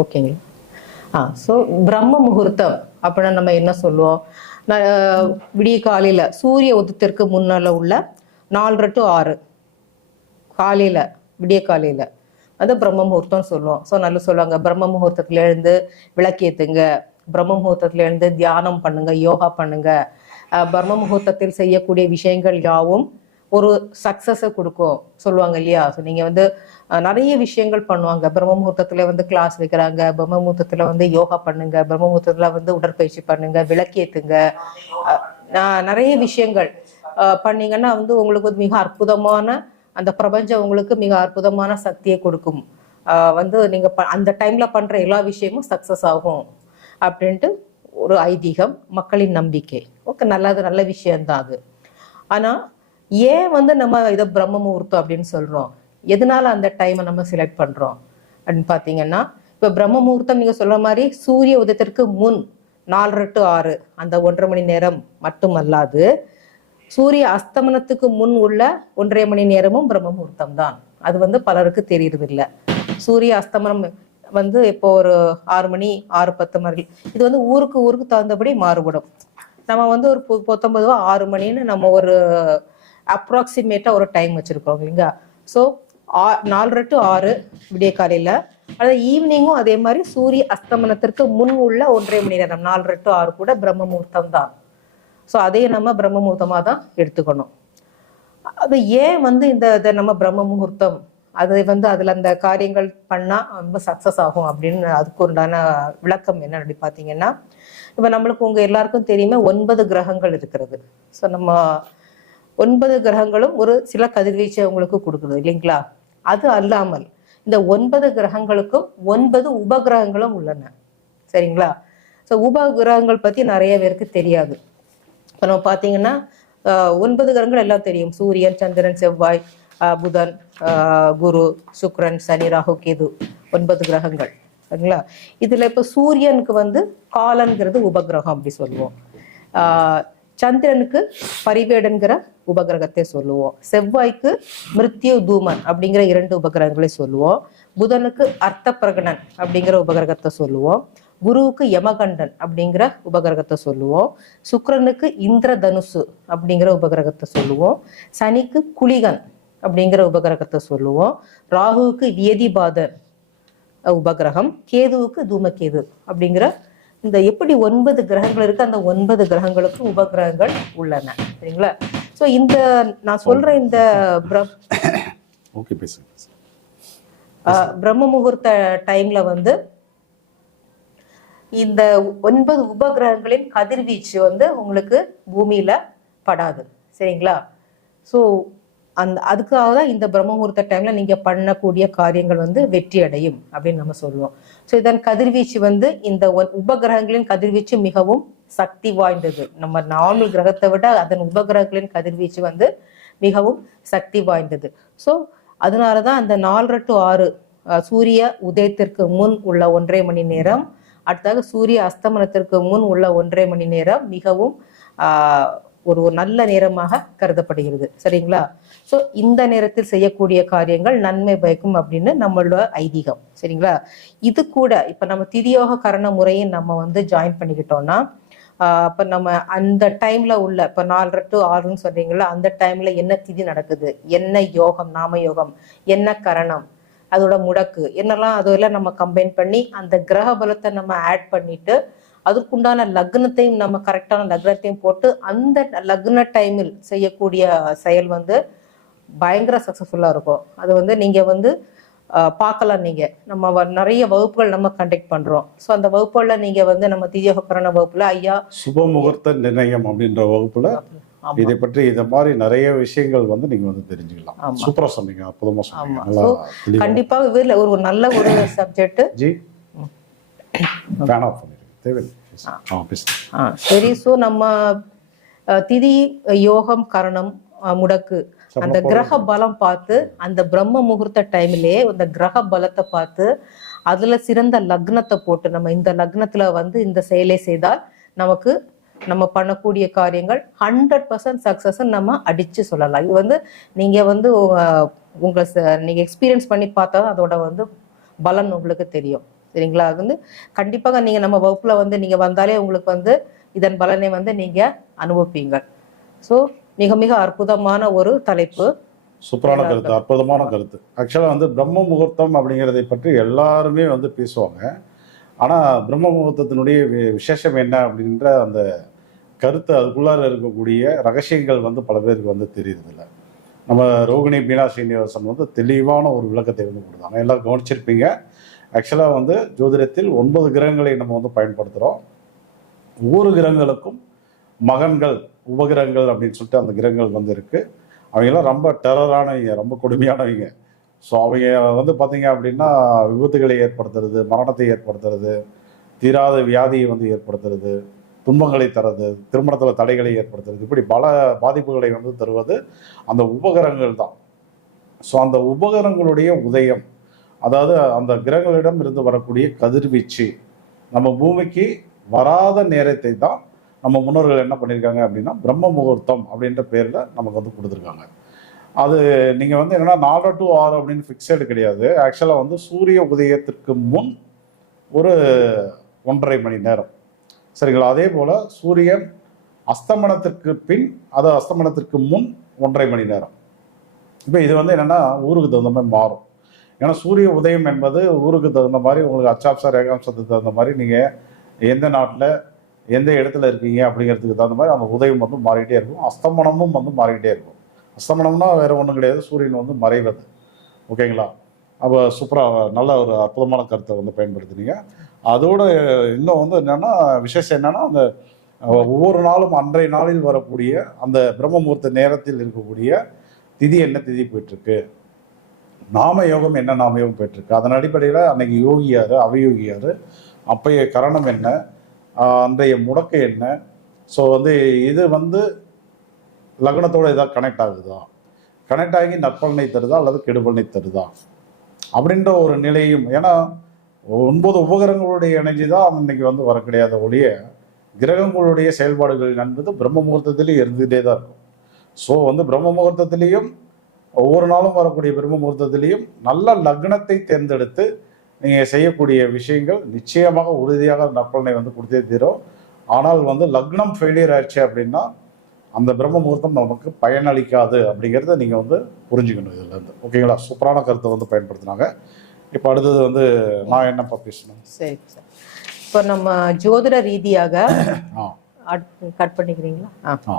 ஓகேங்களா? ஆ ஸோ பிரம்ம முகூர்த்தம் அப்படின்னா நம்ம என்ன சொல்லுவோம்? ந- விடிய காலையில் சூரிய உதத்திற்கு முன்னால உள்ள நாலரை டு ஆறு. காலையில் விடிய காலையில். அது பிரம்ம முகூர்த்தம் சொல்லுவோம். ஸோ நல்லா சொல்லுவாங்க. பிரம்ம முகூர்த்தத்துலேருந்து எழுந்து விளக்கேத்துங்க பிரம்ம முகூர்த்தத்துலேருந்து தியானம் பண்ணுங்க யோகா பண்ணுங்க. பிரம்ம முகூர்த்தத்தில் செய்யக்கூடிய விஷயங்கள் யாவும் ஒரு சக்ஸஸை கொடுக்கும் சொல்லுவாங்க இல்லையா? ஸோ நீங்கள் வந்து நிறைய விஷயங்கள் பண்ணுவாங்க. பிரம்மமுகூர்த்தத்தில் வந்து கிளாஸ் வைக்கிறாங்க. பிரம்மமுகூர்த்தத்தில் வந்து யோகா பண்ணுங்க. பிரம்மமுகூர்த்தத்தில் வந்து உடற்பயிற்சி பண்ணுங்க. விளக்கேத்துங்க. நிறைய விஷயங்கள் பண்ணீங்கன்னா வந்து உங்களுக்கு வந்து மிக அற்புதமான அந்த பிரபஞ்சம் உங்களுக்கு மிக அற்புதமான சக்தியை கொடுக்கும். வந்து நீங்கள் ப- அந்த டைமில் பண்ணுற எல்லா விஷயமும் சக்ஸஸ் ஆகும். அப்படின்ட்டு ஒரு ஐதீகம் மக்களின் நம்பிக்கை. ஓகே நல்லது நல்ல விஷயம்தான் அது. ஆனால் ஏன் வந்து நம்ம இதை பிரம்ம முகூர்த்தம் அப்படின்னு சொல்றோம்? எதனால அந்த டைமை நம்ம செலக்ட் பண்றோம்? அப்படின்னு பாத்தீங்கன்னா இப்ப பிரம்ம முகூர்த்தம் நீங்க சொல்ற மாதிரி சூரிய உதயத்திற்கு முன் நாலரை டு ஆறு அந்த ஒன்றரை மணி நேரம் மட்டுமல்லாது சூரிய அஸ்தமனத்துக்கு முன் உள்ள ஒன்றரை மணி நேரமும் பிரம்ம முகூர்த்தம் தான். அது வந்து பலருக்கு தெரியறது சூரிய அஸ்தமனம் வந்து இப்போ ஒரு ஆறு மணி ஆறு பத்து மணி இது வந்து ஊருக்கு ஊருக்கு தகுந்தபடி மாறுபடும். நம்ம வந்து ஒரு பொ- பொத்தொன்பது ஆறு மணின்னு நம்ம ஒரு அப்ராக்சிமேட்டா ஒரு டைம் வச்சிருக்கோம் இல்லைங்களா? ஸோ நாலரை டு ஆறு விடிய காலையில அது ஈவினிங்கும் அதே மாதிரி சூரிய அஸ்தமனத்திற்கு முன் உள்ள ஒன்றரை மணி நேரம் நாலரை டு ஆறு கூட பிரம்ம முகூர்த்தம் தான். ஸோ அதையும் நம்ம பிரம்ம முகூர்த்தமாக தான் எடுத்துக்கணும். அது ஏன் வந்து இந்த இதை நம்ம பிரம்ம முகூர்த்தம் அது வந்து அதில் அந்த காரியங்கள் பண்ணால் ரொம்ப சக்சஸ் ஆகும் அப்படின்னு அதுக்கு உண்டான விளக்கம் என்ன அப்படி பார்த்தீங்கன்னா இப்போ நம்மளுக்கு உங்கள் எல்லாருக்கும் தெரியுமே ஒன்பது கிரகங்கள் இருக்கிறது. ஸோ நம்ம ஒன்பது கிரகங்களும் ஒரு சில கதிர்வீச்சை உங்களுக்கு கொடுக்குது இல்லைங்களா? அது அல்லாமல் இந்த ஒன்பது கிரகங்களுக்கும் ஒன்பது உபகிரகங்களும் உள்ளன. சரிங்களா? ஸோ உபகிரகங்கள் பற்றி நிறைய பேருக்கு தெரியாது. இப்போ நம்ம பார்த்தீங்கன்னா ஒன்பது கிரகங்கள் எல்லாம் தெரியும். சூரியன் சந்திரன் செவ்வாய் புதன் குரு சுக்ரன் சனி ராகு கேது. ஒன்பது கிரகங்கள். சரிங்களா? இதில் இப்போ சூரியனுக்கு வந்து காலன்கிறது உபகிரகம் அப்படி சொல்லுவோம். ஆஹ் சந்திரனுக்கு பரிவேடன்கிற உபகிரகத்தை சொல்லுவோம். செவ்வாய்க்கு மிருத்யு தூமன் அப்படிங்கிற இரண்டு உபகிரகங்களை சொல்லுவோம். புதனுக்கு அர்த்த பிரகணன் அப்படிங்கிற உபகிரகத்தை சொல்லுவோம். குருவுக்கு யமகண்டன் அப்படிங்கிற உபகிரகத்தை சொல்லுவோம். சுக்கரனுக்கு இந்திர தனுசு அப்படிங்கிற உபகிரகத்தை சொல்லுவோம். சனிக்கு குளிகன் அப்படிங்கிற உபகிரகத்தை சொல்லுவோம். ராகுவுக்கு வியதிபாதன் உபகிரகம் கேதுவுக்கு தூமகேது அப்படிங்கிற இந்த எப்படி ஒன்பது கிரகங்கள் இருக்கு அந்த ஒன்பது கிரகங்களுக்கு உபகிரகங்கள் உள்ளன. சரிங்களா? ஸோ இந்த நான் சொல்ற இந்த பிரம்ம முகூர்த்த டைம்ல வந்து இந்த ஒன்பது உபகிரகங்களின் கதிர்வீச்சு வந்து உங்களுக்கு பூமியில படாது. சரிங்களா? ஸோ அந்த அதுக்காக தான் இந்த பிரம்ம முகூர்த்த டைம்ல நீங்க பண்ணக்கூடிய காரியங்கள் வந்து வெற்றி அடையும் அப்படின்னு நம்ம சொல்லுவோம். ஸோ இதன் கதிர்வீச்சு வந்து இந்த உபகிரகங்களின் கதிர்வீச்சு மிகவும் சக்தி வாய்ந்தது. நம்ம நார்மல் கிரகத்தை விட அதன் உபகிரகங்களின் கதிர்வீச்சு வந்து மிகவும் சக்தி வாய்ந்தது. ஸோ அதனால தான் அந்த நாலரை டு ஆறு சூரிய உதயத்திற்கு முன் உள்ள ஒன்றரை மணி நேரம் அடுத்ததாக சூரிய அஸ்தமனத்திற்கு முன் உள்ள ஒன்றரை மணி நேரம் மிகவும் ஆஹ், ஒரு ஒரு நல்ல நேரமாக கருதப்படுகிறது. சரிங்களா? ஸோ இந்த நேரத்தில் செய்யக்கூடிய காரியங்கள் நன்மை பயக்கும் அப்படின்னு நம்மளோட ஐதீகம். சரிங்களா? இது கூட இப்ப நம்ம திதியோக கரண முறையை நம்ம வந்து ஜாயின் பண்ணிக்கிட்டோம்னா ஆஹ் நம்ம அந்த டைம்ல உள்ள இப்ப நாலரை டு ஆறுன்னு சொல்றீங்களா அந்த டைம்ல என்ன திதி நடக்குது? என்ன யோகம் நாம யோகம்? என்ன கரணம்? அதோட முடக்கு? என்னெல்லாம் அதெல்லாம் நம்ம கம்பைன் பண்ணி அந்த கிரக பலத்தை நம்ம ஆட் பண்ணிட்டு அதுக்குண்டான லக்னத்தையும் நம்ம கரெக்டான லக்னத்தையும் போட்டு அந்த லக்ன டைமில் செய்யக்கூடிய செயல் வந்து பயங்கர சக்சஸ்ஃபுல்லா இருக்கும். அது வந்து நீங்க வந்து பார்க்கலாம் நீங்க. நம்ம நிறைய வகுப்புகள் நம்ம கண்டக்ட் பண்றோம். ஸோ அந்த வகுப்புகள்ல நீங்க வந்து நம்ம திதியோகரண வகுப்புல ஐயா சுப முகூர்த்த நிர்ணயம் அப்படின்ற வகுப்புல இதை பற்றி இதை மாதிரி நிறைய விஷயங்கள் வந்து நீங்க வந்து தெரிஞ்சுக்கலாம். சூப்பரா சொன்னீங்க. அற்புதமா சொன்னீங்க. கண்டிப்பா இதுல ஒரு நல்ல ஒரு சப்ஜெக்ட் ஜி. பேன் ஆஃப் பண்ணிடுங்க. சரி. ஸோ நம்ம திதி யோகம் கரணம் முடக்கு அந்த கிரக பலம் பார்த்து அந்த பிரம்ம முகூர்த்த டைம்லயே அந்த கிரக பலத்தை பார்த்து அதுல சிறந்த லக்னத்தை போட்டு நம்ம இந்த லக்னத்துல வந்து இந்த செயலை செய்தால் நமக்கு நம்ம பண்ணக்கூடிய காரியங்கள் ஹண்ட்ரட் பர்சன்ட் சக்சஸ் நம்ம அடிச்சு சொல்லலாம். இது வந்து நீங்க வந்து உங்க- உங்க ச- நீங்க எக்ஸ்பீரியன்ஸ் பண்ணி பார்த்தா அதோட வந்து பலன் உங்களுக்கு தெரியும். சரிங்களா? அது வந்து கண்டிப்பாக நீங்க நம்ம வகுப்புல வந்து நீங்க வந்தாலே உங்களுக்கு வந்து இதன் பலனை வந்து நீங்க அனுபவிப்பீங்க. ஸோ மிக மிக அற்புதமான ஒரு தலைப்பு. சூப்பரான கருத்து அற்புதமான கருத்து. ஆக்சுவலாக வந்து பிரம்ம முகூர்த்தம் அப்படிங்கிறதை பற்றி எல்லாருமே வந்து பேசுவாங்க. ஆனால் பிரம்ம முகூர்த்தத்தினுடைய விசேஷம் என்ன அப்படின்ற அந்த கருத்து அதுக்குள்ளார இருக்கக்கூடிய ரகசியங்கள் வந்து பல பேருக்கு வந்து தெரியுறதில்ல. நம்ம ரோகிணி பீனா சீனிவாசன் வந்து தெளிவான ஒரு விளக்கத்தை வந்து கொடுத்தாங்க. எல்லாரும் கவனிச்சிருப்பீங்க. ஆக்சுவலாக வந்து ஜோதிடத்தில் ஒன்பது கிரகங்களை நம்ம வந்து பயன்படுத்துகிறோம் ஒவ்வொரு கிரகங்களுக்கும் மகன்கள் உபகிரகங்கள் அப்படின்னு சொல்லிட்டு அந்த கிரகங்கள் வந்து இருக்குது அவங்கெல்லாம் ரொம்ப டெரரானவங்க ரொம்ப கொடுமையானவங்க. ஸோ அவங்க வந்து பார்த்தீங்க அப்படின்னா விபத்துகளை ஏற்படுத்துறது மரணத்தை ஏற்படுத்துறது தீராத வியாதியை வந்து ஏற்படுத்துறது துன்பங்களை தர்றது திருமணத்தில் தடைகளை ஏற்படுத்துறது. இப்படி பல பாதிப்புகளை வந்து தருவது அந்த உபகரங்கள் தான். ஸோ அந்த உபகரங்களுடைய உதயம் அதாவது அந்த கிரகங்களிடம் இருந்து வரக்கூடிய கதிர்வீச்சு. நம்ம பூமிக்கு வராத நேரத்தை தான் நம்ம முன்னோர்கள் என்ன பண்ணியிருக்காங்க அப்படின்னா பிரம்ம முகூர்த்தம் அப்படின்ற பேரில் நமக்கு வந்து கொடுத்துருக்காங்க. அது நீங்கள் வந்து என்னென்னா நாலு டு ஆறு அப்படின்னு ஃபிக்ஸடு கிடையாது. ஆக்சுவலாக வந்து சூரிய உதயத்திற்கு முன் ஒரு ஒன்றரை மணி நேரம். சரிங்களா? அதே போல் சூரியன் அஸ்தமனத்திற்கு பின் அது அஸ்தமனத்திற்கு முன் ஒன்றரை மணி நேரம். இப்போ இது வந்து என்னன்னா ஊருக்கு தகுந்த மாதிரி மாறும். ஏன்னா சூரிய உதயம் என்பது ஊருக்கு தகுந்த மாதிரி உங்களுக்கு அச்சாப்சா ரேகாம்சத்துக்கு தகுந்த மாதிரி நீங்கள் எந்த நாட்டில் எந்த இடத்துல இருக்கீங்க அப்படிங்கிறதுக்கு தகுந்த மாதிரி அந்த உதயம் வந்து மாறிக்கிட்டே இருக்கும். அஸ்தமனமும் வந்து மாறிக்கிட்டே இருக்கும். அஸ்தமனம்னா வேறு ஒன்றும் கிடையாது. சூரியன் வந்து மறைவது. ஓகேங்களா? அப்போ சூப்பராக நல்ல ஒரு அற்புதமான கருத்தை வந்து பயன்படுத்துனீங்க. அதோட இன்னும் வந்து என்னென்னா விசேஷம் என்னென்னா அந்த ஒவ்வொரு நாளும் அன்றைய நாளில் வரக்கூடிய அந்த பிரம்ம முகூர்த்த நேரத்தில் இருக்கக்கூடிய திதி என்ன திதி போயிட்டுருக்கு? நாம யோகம் என்ன நாம யோகம் போயிட்டுருக்கு. அதன் அடிப்படையில் அன்னைக்கு யோகியார் அவயோகியார். அப்பைய கரணம் என்ன அன்றைய முடக்கு என்ன. ஸோ வந்து இது வந்து லக்னத்தோடு ஏதாவது கனெக்ட் ஆகுதா? கனெக்ட் ஆகி நற்பலனை தருதா அல்லது கெடுபலனை தருதா? அப்படின்ற ஒரு நிலையும் ஏன்னா ஒன்பது உபகரங்களுடைய இணைஞ்சு தான் இன்னைக்கு வந்து வர கிடையாத ஒழிய கிரகங்களுடைய செயல்பாடுகள் என்பது பிரம்ம முகூர்த்தத்திலேயே இருந்துகிட்டே தான் இருக்கும். ஸோ வந்து பிரம்ம முகூர்த்தத்திலையும் ஒவ்வொரு நாளும் வரக்கூடிய பிரம்ம முகூர்த்தத்திலையும் நல்ல லக்னத்தை தேர்ந்தெடுத்து நீங்கள் செய்யக்கூடிய விஷயங்கள் நிச்சயமாக உறுதியாக நற்பலனை வந்து கொடுத்தே தீரும். ஆனால் வந்து லக்னம் ஃபெயிலியர் ஆயிடுச்சு அப்படின்னா அந்த பிரம்ம முகூர்த்தம் நமக்கு பயனளிக்காது அப்படிங்கிறத நீங்கள் வந்து புரிஞ்சுக்கணும் இதுலேருந்து ஓகேங்களா சூப்பரான கருத்தை வந்து பயன்படுத்தினாங்க. இப்போ அடுத்தது வந்து நான் என்னப்பா பேசணும்? சரி சார். இப்போ நம்ம ஜோதிட ரீதியாக கட் பண்ணிக்கிறீங்களா? ஆ.